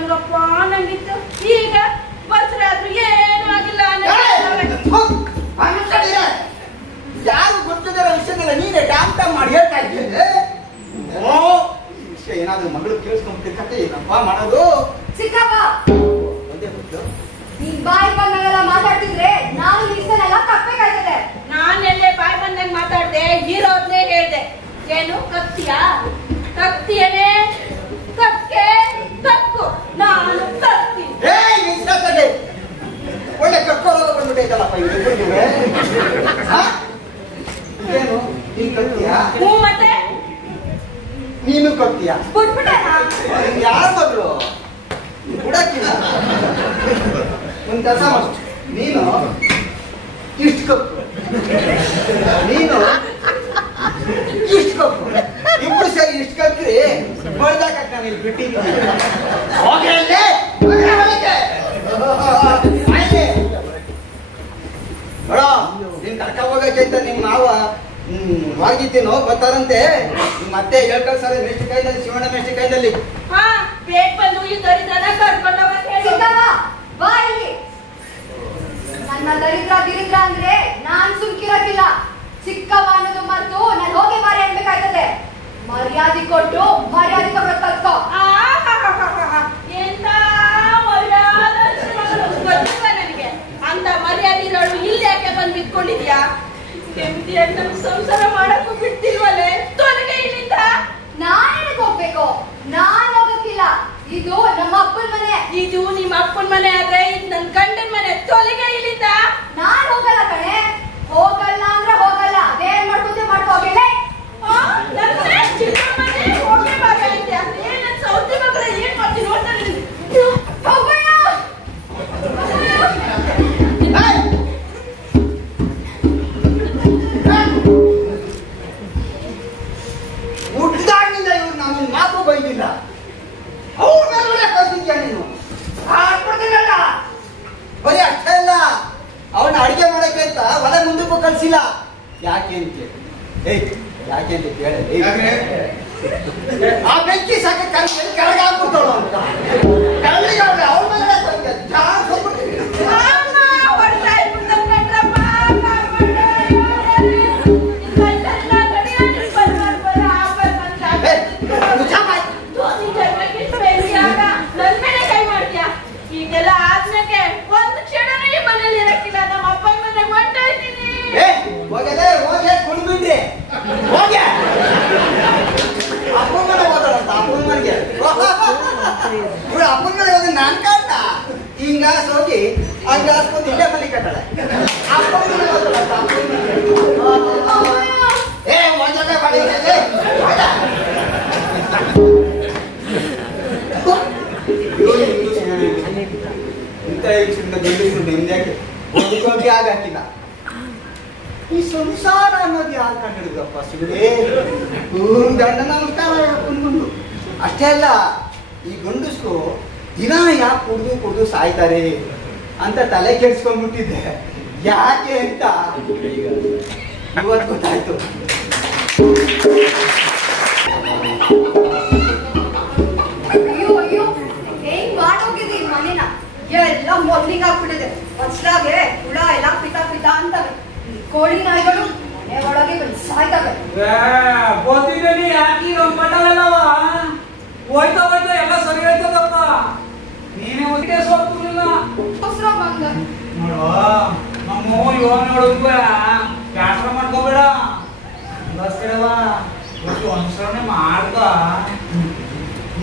ರಂಗಪ್ಪ ನಂಗಿತ್ತು. ಈಗ ಬಸ್ರಾದ್ರು ಏನು ಆಗಿಲ್ಲ. ಯಾರು ಗೊತ್ತಿದ್ದರ ವಿಷಯದಲ್ಲ ನೀನೇ ಡ್ಯಾಮ್ ಡ್ಯಾಮ್ ಮಾಡಿ ಹೇಳ್ತಾ ಇದ್ದೇನೆ. ವಿಷಯ ಏನಾದ್ರು ಮಗಳು ಕೇಳಿಸ್ಕೊಂಡ್ಬಿಟ್ಟು ಕತೆ ಏನಪ್ಪ ಮಾಡೋದು? ಸಿಕ್ಕಪ್ಪ ಒಂದೇ ಗೊತ್ತು, ನೀನ್ ಬಾಯಿ ಬಂದಂಗೆಲ್ಲ ಮಾತಾಡ್ತಿದ್ರೆ ನಾನು ನಿಲ್ಸನೆಲ್ಲ ಕಪ್ಪಬೇಕಾಯ್ತದೆ. ನಾನೆಲ್ಲೇ ಬಾಯಿ ಬಂದಂಗ್ ಮಾತಾಡ್ದೆ, ಇರೋದ್ನೇ ಹೇಳ್ದೆ. ಏನು ಕತ್ತಿಯಾ? ಕತ್ತಿಯೇನೆ ಕಕ್ಕೆ ಕಕ್ಕು, ನಾನು ಕತ್ತಿ. ಒಳ್ಳೆ ಕಕ್ಕೋರೋಗ ಬಂದ್ಬಿಟ್ಟೈತಲ್ಲಪ್ಪ ಏನು ನೀನ್ ಕತ್ತೀಯಾ? ಹ್ಞೂ ಮತ್ತೆ ನೀನು ಕತ್ತೀಯಾ? ಬಿಟ್ಬಿಟ್ಟೆ ಯಾರು ಬಂದ್ರು ಬಿಡಕ್ಕಿಲ್ಲ. ಒಂದ್ ಕೆಲಸ ಮಾಡು, ನೀನು ಇಷ್ಟು ಕಪ್ಪು, ನೀನು ಇಷ್ಟು ಕಪ್ಪು, ಇಬ್ರು ಸರಿ ಇಷ್ಟು ಕಕ್ಕ್ರಿ ಬಳ್ದಾಕ ನಾನು ಇಲ್ಲಿ ಬಿಟ್ಟಿದ್ದೀನಿ. ನೋಡ ನೀನ್ ಕರ್ಕ ಹೋಗಕ್ಕೈತ ನಿಮ್ ಮಾವ ಹೋಗಿದ್ದೀನೋ ಗೊತ್ತಾರಂತೆ. ಮತ್ತೆ ಹೇಳ್ಕಳ್ಸಾರೆ ಮೆಷ್ಟಿ ಕೈದಲ್ಲಿ, ಶಿವಣ್ಣ ಮೆಷ್ಟಿ ಕೈದಲ್ಲಿ. ಹಾ ಬೇಗ ಬಂದು ಈ ದರಿದ್ರನ ಕರ್ಕೊಂಡು ಹೋಗಕ್ ಹೇಳಿ. ಸಿಕ್ಕಪ್ಪ ಬಾ ಇಲ್ಲಿ. ನನ್ನ ದರಿದ್ರ ಗಿರಿದ್ರ ಅಂದ್ರೆ ನಾನ್ ಸುಮ್ಕಿರಕ್ಕಿಲ್ಲ. ಚಿಕ್ಕವ ಅನ್ನೋದು ಮರ್ತು ನಾನು ಹೋಗಿ ಬಾರಿ ಅನ್ಬೇಕಾಯ್ತದೆ. ಮರ್ಯಾದೆ ಕೊಟ್ಟು ಮರ್ಯಾದೆ ತಗೊಳ್ಕೋ. ಎಂತ ಮರ್ಯಾದೆ ಗೊತ್ತಿಲ್ಲ ನನಗೆ. ಅಂತ ಮರ್ಯಾದೆ ಇರೋಳು ಇಲ್ಲಿ ಯಾಕೆ ಬಂದು ನಿಂತ್ಕೊಂಡಿದ್ಯಾ? ನೆಮ್ಮದಿಯಾಗಿ ನಮ್ಗೆ ಸಂಸಾರ ಮಾಡಕ್ಕೂ ಬಿಡ್ತಿಲ್ವಲ್ಲೇ? ತೊಲಗೆ ಇಲ್ಲಿಂದ. ನಾನೇನಕ್ಕೆ ಹೋಗ್ಬೇಕು? ನಾನ್ ಹೋಗಕ್ಕಿಲ್ಲ. ಇದು ನಮ್ಮ ಅಪ್ಪನ ಮನೆ. ಇದು ನಿಮ್ಮ ಅಪ್ಪನ ಮನೆ ಆದ್ರೆ ಇದು ನನ್ ಗಂಡನ ಮನೆ. ತೊಲಗೆ ಇಲ್ಲಿಂದ. ನಾನ್ ಹೋಗಲ್ಲ ಕಣೆ. ಹೋಗಲ್ಲ ಅಂದ್ರೆ ಹೋಗಲ್ಲ. ಅದೇನ್ ಮಾಡ್ಕೊಂಡೆ ಮಾಡ್ಕೋಗಿಲ್ಲ. ಸೌತಿ ಮಗಳ ಏನ್ ಮಾಡ್ತೀನಿ ನೋಡ್ತಾ ಹುಟ್ಟಿದಾಗಿಂದ ಇವ್ರು ನಮ್ಮನ್ನ ಮಾತು ಬೈದಿಲ್ಲ. ಅವ್ರ ಮೇಲೆ ಕಳ್ಸಿದ್ಯಾ ನೀನು? ಹಾಕ್ಬಿಡ್ತೀನಲ್ಲ. ಬರೀ ಅಷ್ಟೇ ಅಲ್ಲ, ಅವನ್ನ ಅಡಿಗೆ ಮಾಡಕ್ಕೆ ಅಂತ ಹೊಲ ಮುಂದಕ್ಕೂ ಕಳ್ಸಿಲ್ಲ. ಯಾಕೆ ಅಂತ ಯಾಕೆ ಅಂತ ಕೇಳಿ ಆ ಬೆಂಕಿ ಸಾಕ ಕೆಳಗಾಗ್ಬಿಡ್ತಾಳು ಅಂತ ಕೆಳಗೆ ಅವ್ರ ಮೇಲೆ ಈಗೆಲ್ಲ ಆದ್ಮೇಲೆ ಒಂದು ಕ್ಷಣನೇ ಈ ಮನೇಲಿ ಇರಕ್ಕಿಲ್ಲ. ನಮ್ಮ ಅಪ್ಪನ ಮನೆಗೆ ಹೊಂಟಾ ಇದ್ದೀನಿ. ಹೋಗಿ ಕುಳ್ಬಿಡ್ರಿ ಹೋಗಿ ಅಪ್ಪನ ಮನೆ ಹೋದಳಂತ. ಅಪ್ಪನ ಮನೆಗೆ ಇವ್ರು ಅಪ್ಪನ ಮನೆ ಹೋದ್ರೆ ನಾನ್ ಕಾಣ್ತ ಹಿಂಗಾಸ್ ಹೋಗಿ ಹಂಗಾಸ್ಕೊಂಡು ಇಲ್ಲೇ ಮನೆ ಕಟ್ಟಳೆ. ಅಪ್ಪನ ಮನೆ ಹೋದಳಂತ. ಹೋಗಲೇ ಮಾಡಿ ಇಂಥ ಯಕ್ಷಿಂದ ಗಂಡಸರು ನೆಮ್ಮದಿಯಾಗಿ ಒಂದು ಆಗಾಕಿಲ್ಲ. ಈ ಸಂಸಾರ ಅನ್ನೋದು ಯಾರು ಕಂಡಿಡಿದಪ್ಪ ಶಿವರೇ? ಗಂಡ ನಮಸ್ಕಾರ ಬಂದು ಅಷ್ಟೇ ಅಲ್ಲ, ಈ ಗಂಡಸರು ದಿನ ಯಾಕೆ ಕುಡ್ದು ಸಾಯ್ತಾರೆ ಅಂತ ತಲೆ ಕೆಡ್ಸ್ಕೊಂಡ್ಬಿಟ್ಟಿದ್ದೆ. ಯಾಕೆ ಅಂತ ಇವತ್ತು ಗೊತ್ತಾಯ್ತು. ಅಯ್ಯೋ ಅಯ್ಯೋ ಹೆಂಗ್ ಮಾಡೋಗಿದ್ರಿ ಈ ಮನೇನ? ಎಲ್ಲ ಮೊದ್ಲಿಂಗ್ ಆಗ್ಬಿಟ್ಟಿದೆ. ಹೊಸ್ಲಾಗೆ ಹುಳ ಎಲ್ಲ ಪಿತ ಅಂತವೆ. ಕೋಳಿ ನಾಯಿಗಳು ಮನೆ ಒಳಗೆ ಬಂದು ಸಾಯ್ತವೆ. ಗೊತ್ತಿದ್ದೀನಿ ಯಾಕೆ ಪಟ್ಟವೆಲ್ಲವ ಹೋಯ್ತಾ ಹೋಯ್ತಾ ಎಲ್ಲ ಸರಿ ಹೋಯ್ತದಪ್ಪ. ನೀನೇ ಒಂದೇ ಸೋರ್ತಿರ್ಲಿಲ್ಲ ಹೊಸ್ರ ಬಂದ ನೋಡುವ ನಮ್ಮ ಯೋಗ ನೋಡಿದ್ವ ಕ್ಯಾನ್ಸಲ್ ಮಾಡ್ಕೋಬೇಡ. ಬಸ್ಕರವ ಅನುಸರಣೆ ಮಾಡ್ಕ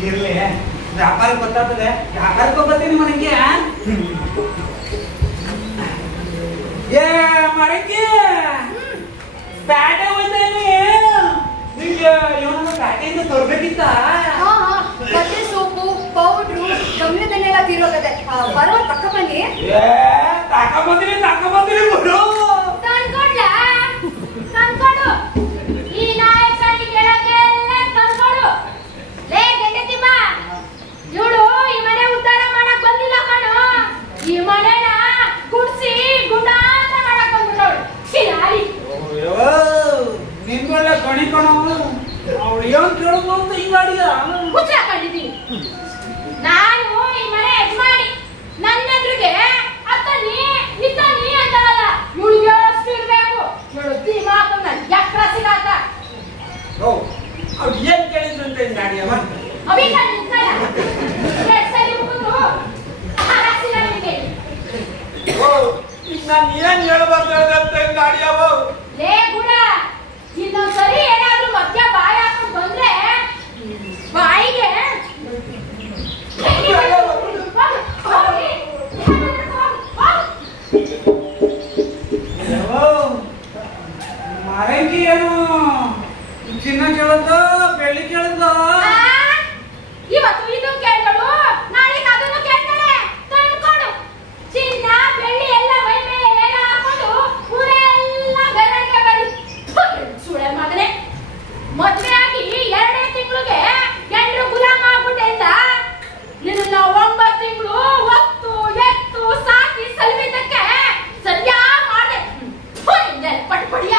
ಇರ್ಲಿ. ವ್ಯಾಪಾರಕ್ಕೆ ಗೊತ್ತಾಗ್ತದೆ. ವ್ಯಾಪಾರಕ್ಕೆ ಬರ್ತೀನಿ ಮನೆಗೆ. ಏ ಮರಕ್ಕೆ ಪ್ಯಾಟೆ ಹೋಯ್ತಾನೆ. ನಿಂಗೆ ಇವನು ಪ್ಯಾಟೆಯಿಂದ ತರ್ಬೇಕಿತ್ತ? ಕತ್ತೆ ಸೋಪು ಪೌಡ್ರು ಗಮನದನ್ನೆಲ್ಲ ತೀರೋಗದೆ. ಬರೋ ತಕ್ಕ ಬನ್ನಿ. ತಕೊಂಬಂದಿರಿ ಬಿಡು. ತಂದ್ಕೊಡು. ಈ ನಾಯಕನಿಗೆ ಕೆಳಗೆಲ್ಲ ತಂದ್ಕೊಡು. ಲೇ ಗೆಂಡತಿ ಬಾ. ಇವಳು ಈ ಮನೆ ಉದ್ಧಾರ ಮಾಡಕ್ ಬಂದಿಲ್ಲ ಕಣೋ. ಈ ಮನೆನ ಗುಡ್ಸಿ ಗುಂಡಾಟ ಮಾಡಕ್ ಬಂದ್ಬಿಟ್ಟವಳು. ಶಿರಾಳಿ ನಿನ್ಗೊಳ್ಳೆ ಕಣಿ ಕಣವಳು. ಅವಳು ಏನ್ ಕೇಳೋದು ಅಂತ ಹಿಂಗಾಡಿದ ಹುಚ್ಚ ಹಾಕೊಂಡಿದ್ದೀನಿ. ನಾನು ಅವ್ರು ಏನ್ ಕೇಳಿದ್ರಂತೆ ಗಾಡಿ ಅವ ಅಭಿಕಾರಿ ನಿಂತ್ಕೊಳ್ಳ. ಎರಡ್ ಸರಿ ಮುಗಿದ್ರು ಹಾರಾಸಿಲ್ಲ ನಿಮಗೆ. ಈಗ ನಾನು ಏನ್ ಹೇಳ್ಬಾರ್ದು ಹೇಳ್ದಂತೆ ಗಾಡಿ ಅವ ಲೇ ಗುಡ, ಇನ್ನೊಂದ್ಸರಿ ಏನಾದ್ರೂ ಮಧ್ಯ ಬಾಯಿ ಹಾಕೊಂಡು ಬಂದ್ರೆ ಬಾಯಿಗೆ ಮಾರಂಗಿ ಏನು ಚಿನ್ನ ಕೇಳದ ಬೆಳ್ಳಿ ಕೇಳದ ಇವತ್ತು ಇದು ಕೇಳ್ಗಳು, ನಾಳೆ ಅದನ್ನು ಕೇಳ್ತಾಳೆ. ತಂದ್ಕೊಡು. ಚಿನ್ನ ಬೆಳ್ಳಿ ಎಲ್ಲ ಮೈ ಮೇಲೆ ಏನ ಹಾಕೊಂಡು ಊರೆಲ್ಲ ಬೆರಳಿಗೆ ಬರಿ. ಸುಳೆ ಮಗನೆ, ಮದ್ವೆ ಆಗಿ 2 ತಿಂಗಳಿಗೆ ಗಂಡ್ರು ಗುಲಾಮ ಆಗ್ಬಿಟ್ಟೆ ಅಂತ ನಿನ್ನ 9 ತಿಂಗಳು ಒತ್ತು ಎತ್ತು ಸಾಕಿ ಸಲ್ವಿದ್ದಕ್ಕೆ ಸರಿಯಾಗಿ ಮಾಡಿದೆ. ಪಟ್ಪಡಿಯ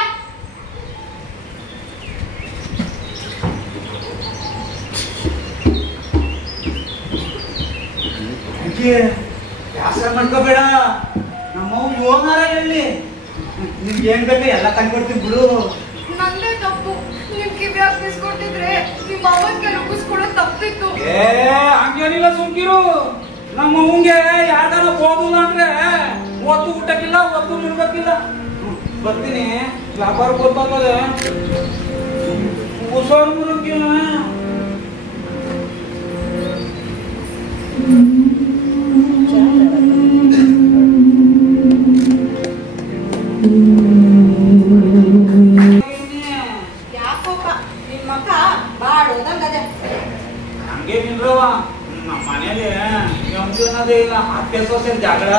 ವ್ಯಾಸ ಮಾಡ್ಕೋಬೇಡ. ನಮ್ಮವ್ ಯೋನಾರ ಹೇಳಿ ನಿಮ್ಗೆ ಏನ್ ಬೇಕು ಎಲ್ಲ ತಂದ್ಕೊಡ್ತೀನಿ ಬಿಡು. ನಂದೇ ತಪ್ಪು. ನಿಮ್ ಕಿವಿ ಹಾಕಿಸ್ಕೊಟ್ಟಿದ್ರೆ ನಿಮ್ ಅಮ್ಮನ್ ಕೈ ಉಗಿಸ್ಕೊಡೋದು ತಪ್ಪಿತ್ತು. ಹಂಗೇನಿಲ್ಲ, ಸುಮ್ಕಿರು. ನಮ್ಮ ಅವಂಗೆ ಯಾರ್ದಾರ ಹೋದಿಲ್ಲ ಅಂದ್ರೆ ಒತ್ತು ಊಟಕ್ಕಿಲ್ಲ, ಒತ್ತು ನಿಲ್ಬೇಕಿಲ್ಲ. ಬರ್ತೀನಿ, ವ್ಯಾಪಾರ ಗೊತ್ತಾಗದೆ ಹುಷಾರು ಮುರುಗಿ. ಯಾಕೋಪ ನಿಮ್ ಮಕ್ಕ ಬಾಳೋದಂಗದೆ. ಹಂಗೆ ನಿಲ್ರವ, ನಮ್ಮ ಮನೇಲಿ ಅನ್ನೋದೇ ಇಲ್ಲ. ಅತ್ತೆ ಸೊಸೆ ಜಗಳ.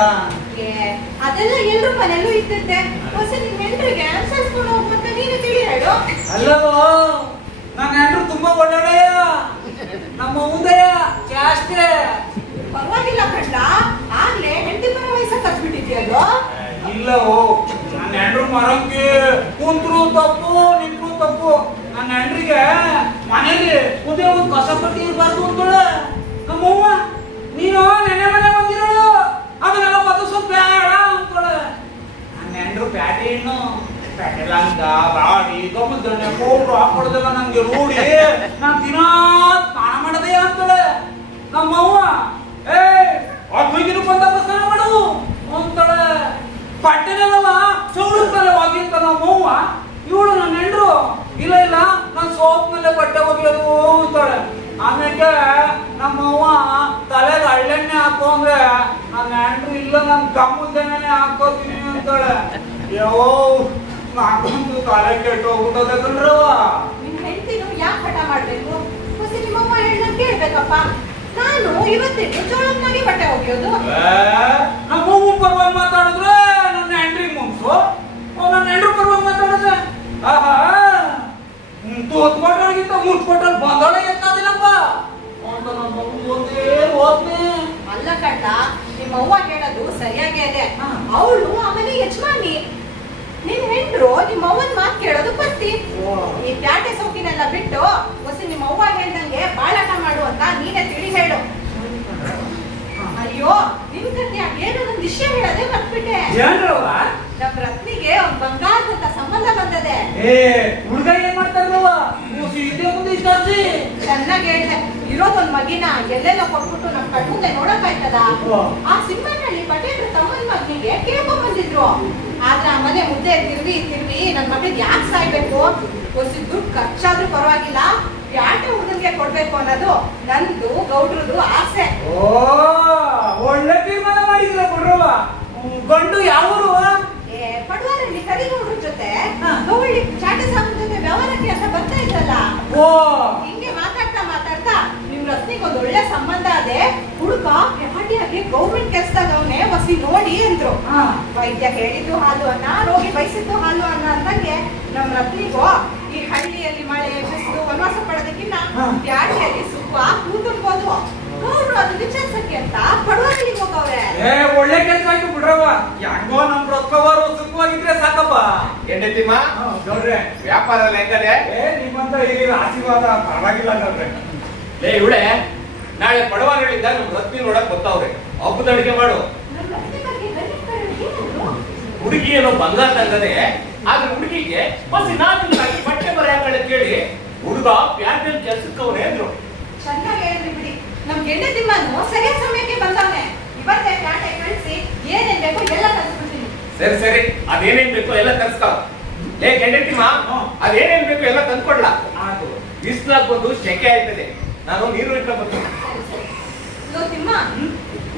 ಅದೆಲ್ಲ ಎಲ್ರು ಮನೆಯಲ್ಲೂ ಇದ್ದಿದ್ದೆ. ಹೊಸ ನಿಮ್ ಹೆಂಡ್ರಿಗೆ ಅನ್ಸರ್ಸ್ಕೊಂಡು ಹೋಗ್ಬಂತ ನೀನು ತಿಳಿ ಹೇಳು. ಅಲ್ಲವೋ, ನನ್ನ ಹೆಂಡ್ರು ತುಂಬಾ ಒಳ್ಳೆಯ, ನಮ್ಮ ಉದಯ ಜಾಸ್ತಿ. ಪರವಾಗಿಲ್ಲ ಕಣ್ಣ, ಆಗ್ಲೇ ಹೆಂಡತಿ ಬರೋ ವಯಸ್ಸ ಕಚ್ಬಿಟ್ಟಿದ್ಯಲ್ಲೋ. ಇಲ್ಲವೋ, ನನ್ನ ಹೆಂಡ್ರು ಮರಂಗಿ ಕುಂತ್ರು ತಪ್ಪು, ನಿಂತ್ರು ತಪ್ಪು. ನನ್ನ ಹೆಂಡ್ರಿಗೆ ಮನೇಲಿ ಉದಯ ಒಂದು ಕಸ ಪಟ್ಟಿ ಇರಬಾರ್ದು ಅಂತೇಳೆ ನಮ್ಮವ್ವ. ನೀನು ನೆನೆ ಮನೆ ಬಂದಿರೋಳು, ಅದನ್ನೆಲ್ಲ ಬದಸೋದು ಬೇಡ ಅಂತೇಳೆ. ನನ್ನ ಹೆಂಡ್ರು ಪ್ಯಾಟೆ ಹೆಣ್ಣು, ಪ್ಯಾಟೆ ಲಂಗ ಬಾಡಿ ಗಮ್ಮದಣ್ಣೆ ಪೌಡ್ರು ಹಾಕೊಡೋದೆಲ್ಲ ನಂಗೆ ರೂಢಿ. ನಾನು ದಿನಾ ಸ್ನಾನ ಮಾಡದೆ ಅಂತೇಳೆ ನಮ್ಮವ್ವ. ಅದ್ಮಗಿರು ಬಂದ ಸ್ನಾನ ಮಾಡು ಅಂತೇಳೆ. ಬಟ್ಟೆನೆಲ್ಲವ ಚೌಳಿಸ್ತಾನೆ ಹೋಗಿಂತ ನಮ್ಮವ್ವ. ಇವಳು ನನ್ನ ಹೆಂಡ್ರು ಇಲ್ಲ ಇಲ್ಲ ನಾನು ಸೋಪ್ನಲ್ಲೇ ಬಟ್ಟೆ ಒಗೆಯೋದು ಅಂತಾಳೆ. ಆಮೇಲೆ ನಮ್ಮವ್ವ ತಲೆಗೆ ಹಳ್ಳೆಣ್ಣೆ ಹಾಕೋ ಅಂದ್ರೆ ನನ್ನ ಹೆಂಡ್ರು ಇಲ್ಲ ನನ್ ಕಮ್ಮುದ್ದೆಣ್ಣೆ ಹಾಕೋತೀನಿ ಅಂತಾಳೆ. ಯಾವ ನಾಕೊಂದು ತಲೆ ಕೆಟ್ಟೋಗ್ಬಿಟ್ಟದೆ ಕಣ್ರವ. ನಿಮ್ ಹೆಂಡತಿನು ಯಾಕೆ ಹಠ ಮಾಡ್ಬೇಕು? ಹೊಸ ನಿಮ್ಮಮ್ಮ ಹೇಳ್ದಂಗೆ ಕೇಳ್ಬೇಕಪ್ಪ. ನಾನು ಇವತ್ತಿಗೆ ಚೋಳನ್ನಾಗಿ ಬಟ್ಟೆ ಒಗೆಯೋದು. ನಮ್ಮವ್ವ ಪರವಾಗಿ ಮಾತಾಡಿದ್ರೆ ನನ್ನ ಹೆಂಡ್ರಿಗೆ ಮುನ್ಸು, ನನ್ನ ಹೆಂಡ್ರು ಪರವಾಗಿ ಮಾತಾಡಿದ್ರೆ ಆಹಾ ತೋತ್ಕೊಟ್ಟೋಗಿಂತ ಮುಟ್ಕೊಟ್ಟಲ್ಲಿ ಬಂದೋಳೆ ಎತ್ತಾದಿಲ್ಲಪ್ಪ ಅಂತ ನಮ್ಮ ಒಂದೇ ಹೋದ್ನೆ. ಅಲ್ಲ ಕಣ್ಣ, ನಿಮ್ಮವ್ವ ಹೇಳೋದು ಸರಿಯಾಗೇ ಇದೆ. ಅವಳು ಆಮೇಲೆ ಯಜಮಾನಿ, ನಿನ್ ಹೆಂಡ್ರು ನಿಮ್ಮವ್ವನ್ ಮಾತು ಕೇಳೋದು ಪತ್ತಿ. ಈ ಪ್ಯಾಟೆ ಸೋಕಿನೆಲ್ಲ ಬಿಟ್ಟು ಹೊಸ ನಿಮ್ಮವ್ವ ಹೇಳ್ದಂಗೆ ಬಾಳಾಟ ಮಾಡು ಅಂತ ನೀನೇ ತಿಳಿ ಹೇಳು. ಅಯ್ಯೋ ನಿನ್ ಕತೆ ಏನೋ ಒಂದ್ ವಿಷಯ ಹೇಳೋದೇ ಮರ್ತ್ಬಿಟ್ಟೆ. ಏನ್ರವ? ನಮ್ ರತ್ನಿಗೆ ಒಂದ್ ಬಂಗಾರದಂತ ಸಂಬಂಧ ಬಂದದೆ. ಹುಡುಗ ಏನ್ ಮಾಡ್ತಾರವ? ಇದೇ ಮುಂದೆ ಇಷ್ಟಾಸಿ ಚೆನ್ನಾಗಿ ಹೇಳ್ದೆ. ಇರೋದೊಂದ್ ಮಗಿನ ಎಲ್ಲೆಲ್ಲ ಕೊಟ್ಬಿಟ್ಟು ನಮ್ ಕಣ್ಮುಂದೆ ನೋಡಕ್ಕಾಯ್ತದ? ಆ ಸಿಂಹನಹಳ್ಳಿ ಪಟೇಲ್ರ ತಮ್ಮನ ಮಗನಿಗೆ ಕೇಳ್ಕೊಂಡ್ ಬಂದಿದ್ರು. ಆದ್ರೆ ಆ ಮನೆ ಮುದ್ದೆ ತಿರ್ವಿ ತಿರ್ವಿ ನನ್ ಮಗಳಿಗೆ ಯಾಕೆ ಸಾಯ್ಬೇಕು? ಹೊಸ ದುಡ್ಡು ಖರ್ಚಾದ್ರೂ ಪರವಾಗಿಲ್ಲ, ಪ್ಯಾಟೆ ಹುಡುಗನ್ಗೆ ಕೊಡ್ಬೇಕು ಅನ್ನೋದು ನಂದು ಗೌಡ್ರದು ಆಸೆ. ಒಳ್ಳೆ ತೀರ್ಮಾನ ಮಾಡಿದ್ರ ಕೊಡ್ರವ. ಗಂಡು ಯಾವೂರು? ಪಡುವಾರಲ್ಲಿ ಕರಿಗೌಡ್ರ ಜೊತೆ ಗೌಳಿ ಚಾಟೆ ಸಾಮನ್ ಜೊತೆ ವ್ಯವಹಾರಕ್ಕೆ ಅಂತ ಬರ್ತಾ ಇದ್ದಲ್ಲ. ಹಿಂಗೆ ಮಾತಾಡ್ತಾ ಮಾತಾಡ್ತಾ ನಿಮ್ ರತ್ನಿಗೆ ಒಂದ್ ಒಳ್ಳೆ ಸಂಬಂಧ ಅದೇ. ಹುಡುಗ ಕೆಪಾಟಿಯಾಗಿ ಗೌರ್ಮೆಂಟ್ ಕೆಲ್ಸದಾಗ ಅವನೇ ವಸಿ ನೋಡಿ ಅಂದ್ರು. ವೈದ್ಯ ಹೇಳಿದ್ದು ಹಾಲು ಅನ್ನ, ರೋಗಿ ಬಯಸಿದ್ದು ಹಾಲು ಅನ್ನ ಅಂದಂಗೆ ನಮ್ ರತ್ನಿಗೂ ಈ ಹಳ್ಳಿಯಲ್ಲಿ ಮಳೆ ಬಿಸಿಲು ವನವಾಸ ಪಡೋದಕ್ಕಿನ್ನ ಪ್ಯಾಟೆಯಲ್ಲಿ ಸುಖ ಕೂತಿರ್ಬೋದು. ಗೌಡ್ರು ಅದು ವಿಚಾರಿಸಕ್ಕೆ ಅಂತ ಪಡುವಾರಲ್ಲಿ ಹೋಗವ್ರೆ. ಒಳ್ಳೆ ಕೆಲಸ ಆಯ್ತು ಬಿಡ್ರವ. ಯಾಕೋ ನಮ್ ರೊಕ್ಕವರು ಸುಖವಾಗಿದ್ರೆ ಸಾಕಪ್ಪ. ಹೆಂಡತಿಮ್ಮ ನೋಡ್ರೆ ವ್ಯಾಪಾರ ಹೆಂಗದೆ? ನಿಮ್ಮಂತ ಹಿರಿಯರ ಆಶೀರ್ವಾದ ಪರವಾಗಿಲ್ಲ ನೋಡ್ರೆ. ಲೇ ಇವಳೆ, ನಾಳೆ ಪಡವಾರಗಳಿಂದ ನಮ್ ರತ್ನಿ ನೋಡಕ್ ಬರ್ತಾವ್ರೆ. ಹಬ್ಬದ ಅಡಿಗೆ ಮಾಡು. ಹುಡುಗಿ ಏನೋ ಬಂಗಾರ ತಂಗದೆ, ಆದ್ರೆ ಹುಡುಗಿಗೆ ಬಸ್ ನಾಲ್ಕು ಬಟ್ಟೆ ಬರೆಯ ಕೇಳಿ ಹುಡುಗ ಪ್ಯಾಟೆಲ್ ಕೆಲ್ಸಕ್ಕವನೇ ಅಂದ್ರು. ಚೆನ್ನಾಗಿ ಹೇಳಿದ್ರಿ ಬಿಡಿ. ನಮ್ ಗೆಂಡೆ ತಿಮ್ಮನು ಸರಿಯಾದ ಸಮಯಕ್ಕೆ ಬಂದವನೆ. ಇವತ್ತೇ ಪ್ಯಾಟೆ ಕಳಿಸಿ ಏನೇನ್ ಬೇಕೋ ಎಲ್ಲ ಕಲ್ಸ್ಬಿಡ್ತೀನಿ. ಸರಿ ಸರಿ, ಅದೇನೇನ್ ಬೇಕೋ ಎಲ್ಲ ಕಲ್ಸ್ಕ. ಲೇ ಗೆಂಡೆ ತಿಮ್ಮ, ಅದೇನೇನ್ ಬೇಕೋ ಎಲ್ಲ ತಂದ್ಕೊಡ್ಲ. ಬಿಸ್ಲಾಗ್ ಬಂದು ಶೆಕೆ ಆಯ್ತದೆ, ನಾನು ನೀರು ಇಟ್ಕೊಂಡ್ ಬರ್ತೀನಿ. ಲೋ ತಿಮ್ಮ,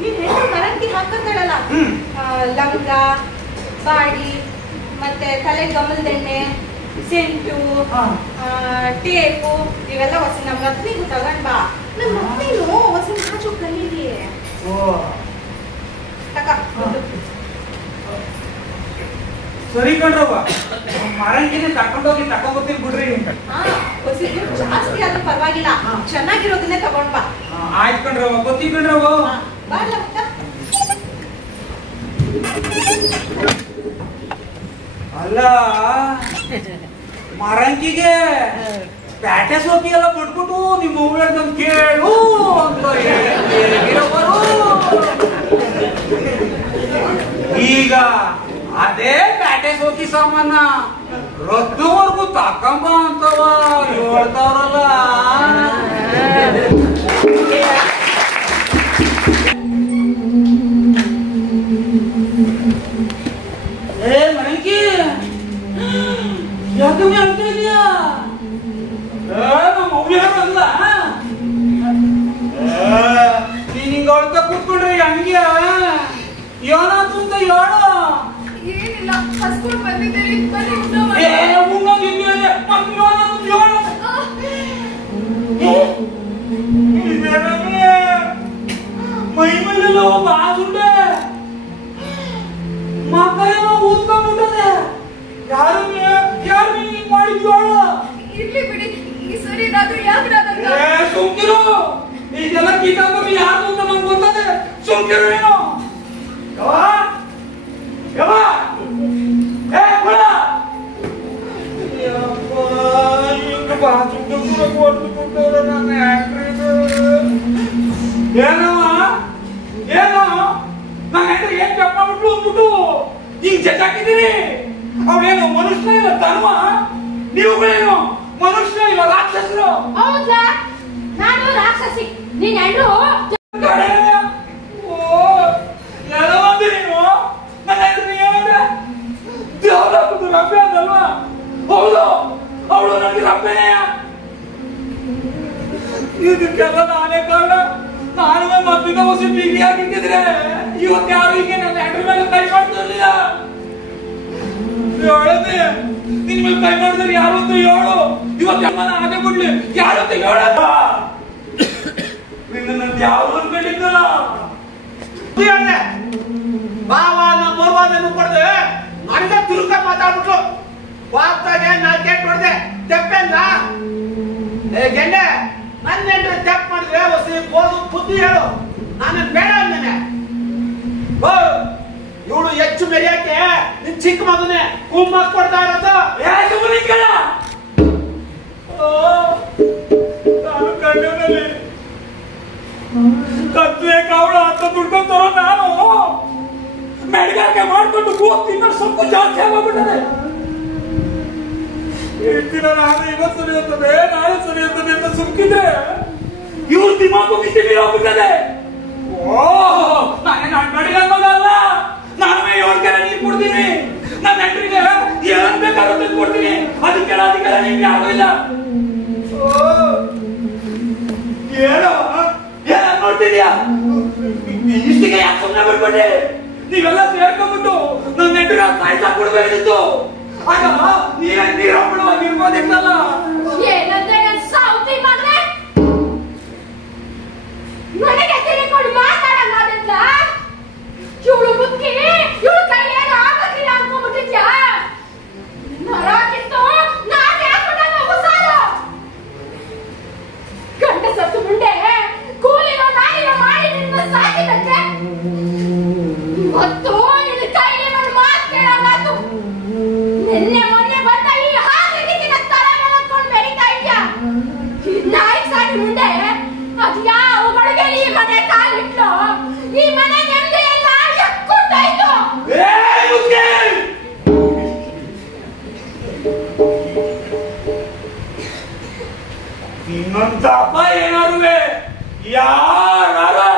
ನೀನ್ ಹೆಣ್ಣು ಮರಂಗಿ ಹಾಕತ್ತಾಳಲ್ಲ, ಲಂಗ, ಬಾಡಿ, ಮತ್ತೆ ತಲೆ ಗಮಲದೆಣ್ಣೆ, ಸೆಂಟು, ಟೇಪು ಇವೆಲ್ಲ ಹೊಸ ನಮ್ಮ ರತ್ನಿಗೂ ತಗೊಂಡ್ ಬಾ. ನಮ್ಮ ರತ್ನಿನು ಹೊಸ ಹಾಚು ಕಲೀಲಿ. ಸರಿ ಕಣ್ರವ್ವ, ಮರಂಗಿನ ತಕೊಂಡೋಗಿ ತಕೊಂಡ್ಬರ್ತೀನಿ ಬಿಡ್ರಿ. ಜಾಸ್ತಿ ಆದ್ರೂ ಪರವಾಗಿಲ್ಲ, ಚೆನ್ನಾಗಿರೋದನ್ನೇ ತಗೊಂಡ್ ಬಾ. ಆಯ್ತು ಕಣ್ರವ್ವ, ಗೊತ್ತಿ ಕಣ್ರವ್ವ. ಬಾರ್ಲ ಅಲ್ಲ, ಮರಂಗಿಗೆ ಪ್ಯಾಟೆ ಸೋಕಿ ಎಲ್ಲ ಬಿಟ್ಬಿಟ್ಟು ನಿಮ್ಮ ಹೇಳ್ದಂಗ್ ಕೇಳು ಅಂತ ಹೇಗಿರೋರು. ಈಗ ಅದೇ ಪ್ಯಾಟೆ ಸೋಕಿ ಸಾಮಾನ ರದ್ದುವರೆಗೂ ತಕೊಂಬ ಅಂತವ ಹೇಳ್ತಾವ್ರಲ್ಲ. ಏ ಮರಂಗಿ, ಯಾಕಮ್ಮಿ ಹೇಳ್ತಾ ಇದೀಯಾ? ನಮ್ಮ ಅವ್ಯಾರಲ್ಲ, ನೀನ್ ಹಿಂಗ ಅಳ್ತಾ ಕೂತ್ಕೊಂಡ್ರೆ ಹಂಗೆ ಏನಾದ್ರು ಅಂತ ಹೇಳು. ಏನಿಲ್ಲ, ಹಸ್ಕೊಂಡು ಬಂದಿದ್ದೀರಿ, ಬನ್ನಿ ಊಟ ಮಾಡಿ. ಮೈ ಮೇಲೆಲ್ಲ ಬಾಸುಂಡೆ ಮಕ್ಕಳೇನೋ ಊದ್ಕೊಂಡ್ಬಿಟ್ಟದೆ. ಯಾರು ಹಿಂಗ್ ಮಾಡಿದ್ಯೋ? ಇರ್ಲಿ ಬಿಡಿ, ಈ ಸರಿ ಏನಾದ್ರೂ ಯಾವ್ದಾದ್ರು ಸುಮ್ಕಿರು. ಈಗೆಲ್ಲ ಕಿತಾಬಿ ಯಾರು ಅಂತ ನಂಗೆ ಗೊತ್ತದೆ. ಸುಮ್ಕಿರು ನೀನು. ಏನೋ ನನ್ನ ಹೆಂಡ್ರಿ ಏನ್ ಜಪ್ ಮಾಡ್ಬಿಟ್ಲು ಅಂದ್ಬಿಟ್ಟು ಹಿಂಗ್ ಜಜ್ಜಾಕಿದ್ದೀರಿ. ಅವಳೇನು ಮನುಷ್ಯ ಇಲ್ಲ ಧರ್ಮ, ನೀವುಗಳೇನು ಮನುಷ್ಯ ಇಲ್ಲ ರಾಕ್ಷಸರು. ಹೌದಾ? ನಾನು ರಾಕ್ಷಸಿ, ನೀನ್ ಹೆಣ್ಣು. ಎಲ್ಲ ಒಂದು ನೀನು ನನ್ನ ಹೆಂಡ್ರಿ ಏನಂದ್ರೆ ದೇವರಾಗುದು ರಬ್ಬೆ ಅಂದಲ್ವಾ? ಹೌದು, ಅವಳು ನನಗೆ ರಬ್ಬೆನೇ. ಇದಕ್ಕೆಲ್ಲ ನಾನೇ ಕಾರಣ. ನಾನುವೇ ಮದ್ದಿನ ಹೊಸ ಬೀಗಿ ಹಾಕಿದ್ರೆ ಇವತ್ತು ಯಾರು ಹೀಗೆ ನನ್ನ ಹೆಂಡ್ರಿ ಮೇಲೆ ಕೈ ಮಾಡ್ತಿರ್ಲಿಲ್ಲ. ಹೇಳದೆ ನಿನ್ ಮೇಲೆ ಕೈ ಮಾಡಿದ್ರೆ ಯಾರು ಅಂತ ಹೇಳು. ಇವತ್ತು ಹಾಗೆ ಬಿಡ್ಲಿ, ಯಾರು ಅಂತ ಹೇಳ. ನಿನ್ನ ಯಾರು ಅನ್ಕೊಂಡಿದ್ದಲ್ಲ. ಬಾವಾನ ಬೋರ್ವಾದನ್ನು ಕೊಡದೆ ನನಗೆ ತಿರುಗ ಮಾತಾಡ್ಬಿಟ್ಲು. ವಾರ್ತಾಗೆ ನಾಲ್ಕೆ ಹೊಡೆದೆ ತೆಪ್ಪೆಂದ. ಏ ಗೆಂಡೆ, ನನ್ನ ಹೆಂಡ್ರೆ ತೆಪ್ಪ ಮಾಡಿದ್ರೆ ಹೊಸಿ ಬೋದು ಬುದ್ಧಿ ಹೇಳು. ನಾನು ಬೇಡ ಅಂದೇನೆ. ಓ ಇವಳು ಹೆಚ್ಚು ಮೆರಿಯಕ್ಕೆ ನಿನ್ ಚಿಕ್ಕ ಮಗನೇ ಕುಮ್ಮ ಕೊಡ್ತಾ ಇರೋದು. ನಾನು ಕಣ್ಣಲ್ಲಿ ಕತ್ಲೆ ಕಾವಳ ಅಂತ ದುಡ್ಕೊಂತಾರೋ ನಾನು ಮೆಡ್ಗಾರಿಕೆ ಮಾಡ್ಕೊಂಡು ಕೂಗ್ತಿನ್ನ ಸ್ವಲ್ಪ ಜಾಸ್ತಿ ಆಗೋಗ್ಬಿಟ್ಟದೆ. ದಿನ ನಾನು ಇವತ್ತು ಸರಿ ಇರ್ತದೆ, ನಾಳೆ ಸರಿ ಇರ್ತದೆ ಅಂತ ಸುಮ್ಕಿದ್ರೆ ಇವ್ರ ದಿಮಾಕು ಮಿತಿ ಹೋಗ್ಬಿಟ್ಟದೆ. ಓ ನಾನೇನು ಅಡ್ಡಾಡಿಲ್ಲ, ನಾನುವೇ 7 ಕೆರೆ ನೀರು ಕೊಡ್ತೀನಿ. ನನ್ನ ಹೆಂಡ್ರಿಗೆ ಏನ್ ಬೇಕಾದ್ರೂ ಕೊಡ್ತೀನಿ. ಅದಕ್ಕೆಲ್ಲ ನಿಮ್ಗೆ ಯಾರು ಇಲ್ಲ. ಏನೋ ಏನ ನೋಡ್ತಿದ್ಯಾ? ಇಷ್ಟಿಗೆ ಯಾಕೆ ಸುಮ್ಮನೆ ಬಿಡ್ಬೇಡಿ. ನೀವೆಲ್ಲ ಸೇರ್ಕೊಂಡ್ಬಿಟ್ಟು ನನ್ನ ಹೆಂಡ್ರಿಗೆ ಸಾಯ್ಸಾಕ್ ಕೊಡ್ಬೇಕಿತ್ತು. ಆಗ ನೀವೇ ನೀರಾಗ್ಬಿಡುವಾಗಿರ್ಬೋದಿತ್ತಲ್ಲ. ಏನಂದ್ರೆ ಸಾವುತಿ ಮಗನೇ, ನನಗೆ ತಿರುಕೊಂಡು ಮಾತಾಡಂಗಾದಿಲ್ಲ. ಇವಳು ಮುಕ್ಕಿ ಇವಳು ಕೈ ಏನು ಆಗಕ್ಕಿಲ್ಲ ಅನ್ಕೊಂಡ್ಬಿಟ್ಟಿದ್ಯಾ? ನರಾಕಿತ್ತು ನಾನು ಯಾಕೊಂಡ ಉಸಾರು ಗಂಡ ಸತ್ತು ಮುಂದೆ ಕೂಲಿನೋ ನಾಯಿನೋ ಮಾಡಿ ನಿನ್ನ ಸಾಕಿದಕ್ಕೆ ಇವತ್ತು ನಿನ್ನ ಕೈಲಿ ಒಂದು ಮಾತು ಕೇಳಂಗಾತು. ನಿನ್ನೆ ಮೊನ್ನೆ ಬಂದ ಈ ಹಾಗೆ ತಲೆ ಮೇಲೆ ಹೊತ್ಕೊಂಡು ಬೆಳೀತಾ ಇದ್ಯಾ? ನಾಯಿ ಸಾಕಿ ಮುಂದೆ ಅದು ಯಾವ ಬಡಗಲಿ ಈ ಮನೆ ಕಾಲಿಟ್ಲು, ಈ ಮನೆ ನೆಮ್ಮದಿ ಎಲ್ಲ ಎಕ್ಕುಂಟಾಯ್ತು. ಏ, ಏ, ನಂತಪ್ಪ ಏನಾರುವೆ ಯಾರು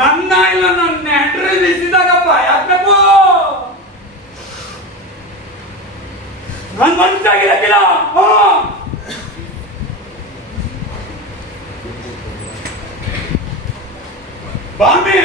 ನನ್ನ ಇಲ್ಲ ನನ್ನ ನೆಂಟ್ರಿ ನಿಸಿದಾಗಪ್ಪ ಯಾಕಪ್ಪ ನನ್ ಮನ್ಸಾಗಿರಕ್ಕಿಲ್ಲ ಬಾಮಿ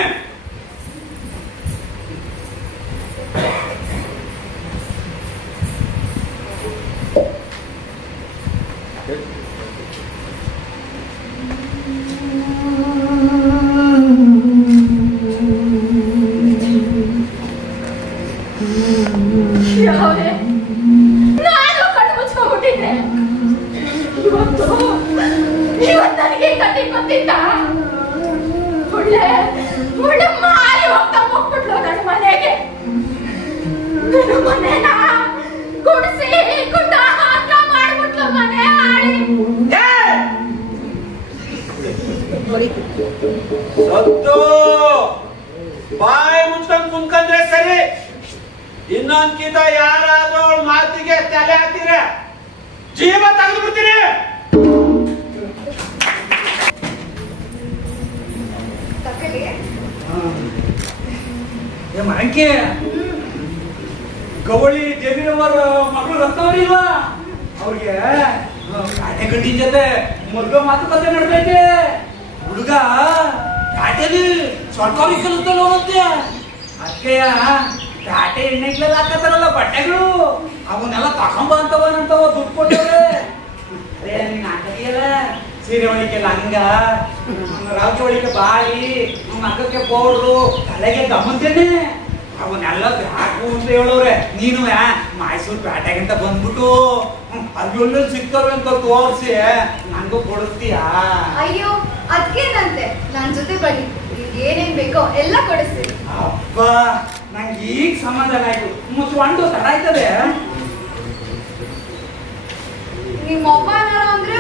ನಾನು ಕಣ್ಣು ಮುಚ್ಕೊಂಡ್ಬಿಟ್ಟಿದ್ದೆ. ಇವತ್ತು ನನಗೆ ಕತೆ ಗೊತ್ತಿದ್ದ ಒಳ್ಳೆ ಮಾರಿ ಹೋಗ್ತಾ ಹೋಗ್ಬಿಟ್ಲು ನನ್ನ ಮನೆಗೆ. ನನ್ನ ಮನೆನ ಗುಡಿಸಿ ಗುಡ್ಡ ಹಾಕ ಮಾಡ್ಬಿಟ್ಲು ಮನೆ ಹಾಳಿ. ಸತ್ತು ಬಾಯಿ ಮುಚ್ಕೊಂಡು ಕುಂತ್ಕೊಂಡ್ರೆ ಸರಿ. ಇನ್ನೊಂದ್ಕಿಂತ ಯಾರಾದ್ರೂ ಅವಳ ಮಾತಿಗೆ ತಲೆ ಹಾಕ್ತೀರ ಜೀವ ತೆಗೆದು ಬಿಡ್ತೀನಿ. ಮರಂಕಿ ಗವಳಿ ದೇವಿಯವರ ಮಗಳು ರಕ್ತವರಿಲ್ವಾ ಅವ್ರಿಗೆ ಕಾಟೆ ಗಂಡಿನ ಜೊತೆ ಮದುವೆ ಮಾತುಕತೆ ನಡೆದೈತೆ. ಹುಡುಗ ಕಾಟೆಲಿ ಸರ್ಕಾರಿ ಕೆಲಸದಲ್ಲಿ ಹೋಗುತ್ತೆ. ಅದಕ್ಕೆಯ ಕಾಟೆ ಎಣ್ಣೆಗ್ಲೆಲ್ಲ ಹಾಕತ್ತಾರಲ್ಲ ಬಟ್ಟೆಗಳು ಅವನ್ನೆಲ್ಲ ತಗೊಂಬ ಅಂತವ ದುಡ್ಡು ಕೊಟ್ಟವ್ರೆ. ಅದೇ ನೀನ್ ಹಾಕತಿಯಲ್ಲ ಸೀರೆ ಒಳಿಕೆ ಲಂಗ, ರಾಜ ಒಳಿಕೆ ಬಾಳಿ, ಮಗಕ್ಕೆ ಪೌಡ್ರು, ತಲೆಗೆ ಗಮಂತೇನೆ ಅವನ್ನೆಲ್ಲ ಹಾಕು ಅಂತ ಹೇಳೋರೆ. ನೀನು ಮೈಸೂರು ಪೇಟೆಗಿಂತ ಬಂದ್ಬಿಟ್ಟು ಅಲ್ಲಿ ಸಿಕ್ಕವ್ರೆ ಅಂತ ತೋರಿಸಿ ನಂಗೂ ಕೊಡಿಸ್ತೀಯಾ? ಅಯ್ಯೋ ಅದ್ಕೇನಂತೆ, ನನ್ ಜೊತೆ ಬನ್ನಿ, ಏನೇನ್ ಬೇಕೋ ಎಲ್ಲ ಕೊಡಿಸ್ತೀನಿ. ಅಪ್ಪ ನಂಗೆ ಈಗ ಸಮಾಧಾನ ಆಯ್ತು. ಮುಚ್ಕೊಂಡು ತಡ ಆಯ್ತದೆ. ನಿಮ್ಮ ಅಪ್ಪ ಏನಾರು ಅಂದ್ರೆ